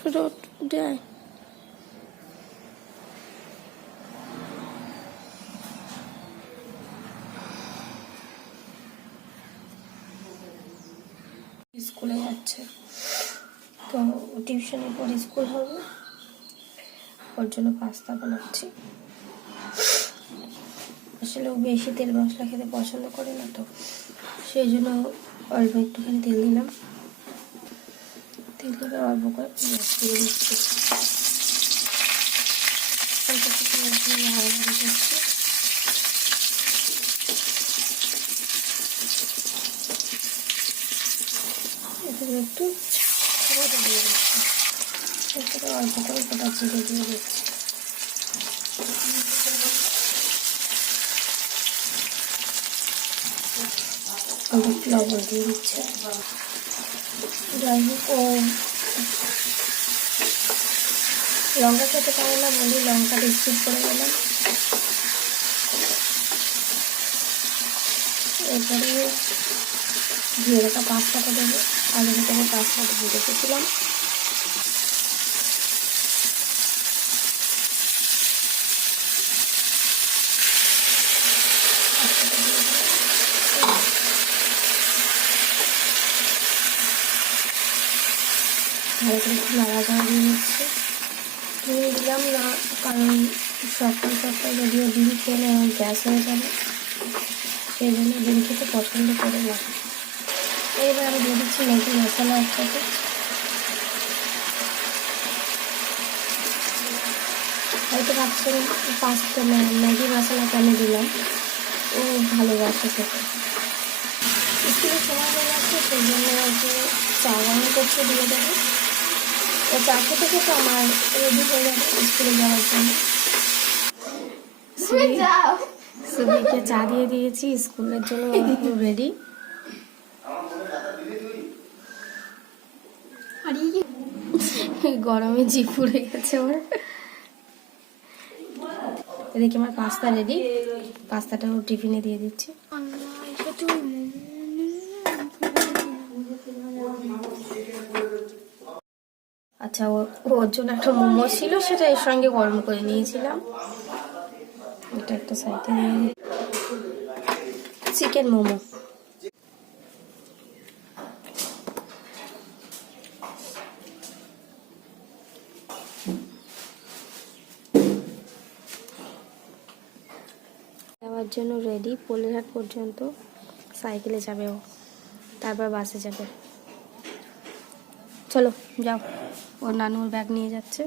উঠে আয়। স্কুলে যাচ্ছে, তো টিউশনের পর স্কুল হবে, ওর জন্য পাস্তা বানাচ্ছি। আসলে ও বেশি তেল মশলা খেতে পছন্দ করে না, তো সেই জন্য অল্প একটুখানি তেল দিলাম। তেল থেকে অল্প করে পেঁয়াজ দিয়ে দিচ্ছি। অল্প একটু পেঁয়াজ দিয়ে লাড়াচাড়া করছি। এতে একটু গোটা দিয়ে দিচ্ছি। এরপরে অল্প করে গোটা জিরে দিয়ে দিচ্ছি। অল্প একটু লবণ দিয়ে দিচ্ছি। যাই হোক, ও লঙ্কা খেতে পারে না বলি লঙ্কাটা স্কিপ করে গেলাম। এরপরে ধুয়ে রাখা পাস্তাটা দেবো। আগে থেকে আমি পাস্তাটা দিয়ে রেখেছিলাম। ভালো করে একটু নাড়াচাড়া দিয়ে নিচ্ছি। দিয়ে দিলাম না, কারণ সকাল সকাল যদিও ডিম খেয়ে নেয় গ্যাস হয়ে যাবে, সেই জন্য ডিম খেতে পছন্দ করে না। এবার আমি দিয়ে দিচ্ছি ম্যাগি মশলা একসাথে। হয়তো ভাবছেন পাস্তা ম্যাগি মশলা কেন দিলাম, ও ভালোবাসে খেতে। স্কুলে সময় হয়ে যাচ্ছে, সেই জন্য ওকে চা রান্না করতে দিয়ে দেবো। ও চা খেতে খেতে আমার রেডি হয়ে যাবে স্কুলে যাওয়ার জন্য। সুবিকে চা দিয়ে দিয়েছি, স্কুলের জন্য পুরো রেডি। গরমে জিভ পুড়ে গেছে ওর। এদিকে আমার পাস্তা রেডি, পাস্তাটাও টিফিনে দিয়ে দিচ্ছি। আচ্ছা, ওর জন্য একটা মোমো ছিল, সেটা এর সঙ্গে গরম করে নিয়েছিলাম। এটা একটা সাইডে নিয়ে চিকেন মোমো। যাওয়ার জন্য রেডি, পোলেরহাট পর্যন্ত সাইকেলে যাবে ও, তারপর বাসে যাবে। চলো যাও, ওর নানুর ব্যাগ নিয়ে যাচ্ছে।